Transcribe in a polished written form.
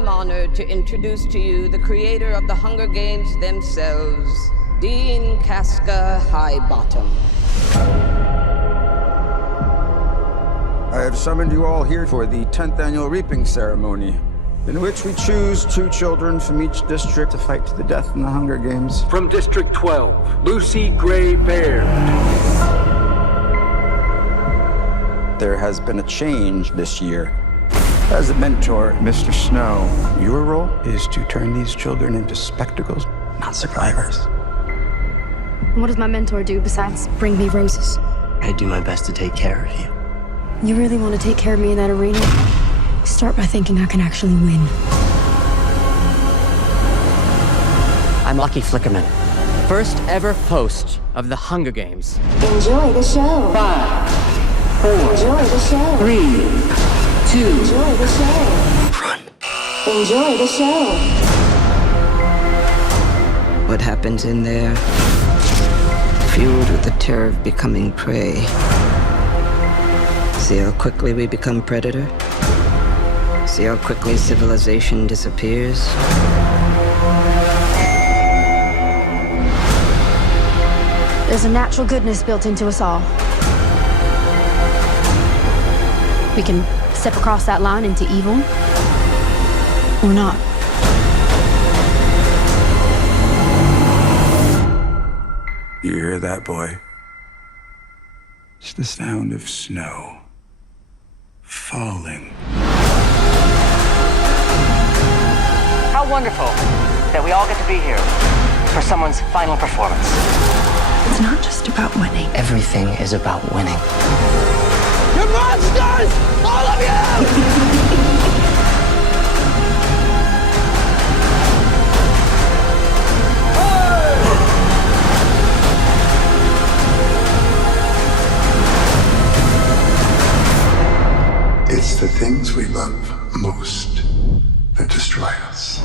am honored to introduce to you the creator of the Hunger Games themselves, Dean Casca Highbottom. I have summoned you all here for the 10th annual reaping ceremony, in which we choose 2 children from each district to fight to the death in the Hunger Games. From District 12, Lucy Gray Baird. There has been a change this year. As a mentor, Mr. Snow, your role is to turn these children into spectacles, not survivors. What does my mentor do besides bring me roses? I do my best to take care of you. You really want to take care of me in that arena? Start by thinking I can actually win. I'm Lucky Flickerman, first ever host of the Hunger Games. Enjoy the show. 5, 4, Enjoy the show. 3, 2, Enjoy the show. run. Enjoy the show. What happens in there, fueled with the terror of becoming prey. See how quickly we become predator? See how quickly civilization disappears? There's a natural goodness built into us all. We can step across that line into evil, or not. You hear that, boy? It's the sound of snow falling. How wonderful that we all get to be here for someone's final performance. It's not just about winning. Everything is about winning. You monsters! All of you! It's the things we love most that destroy us.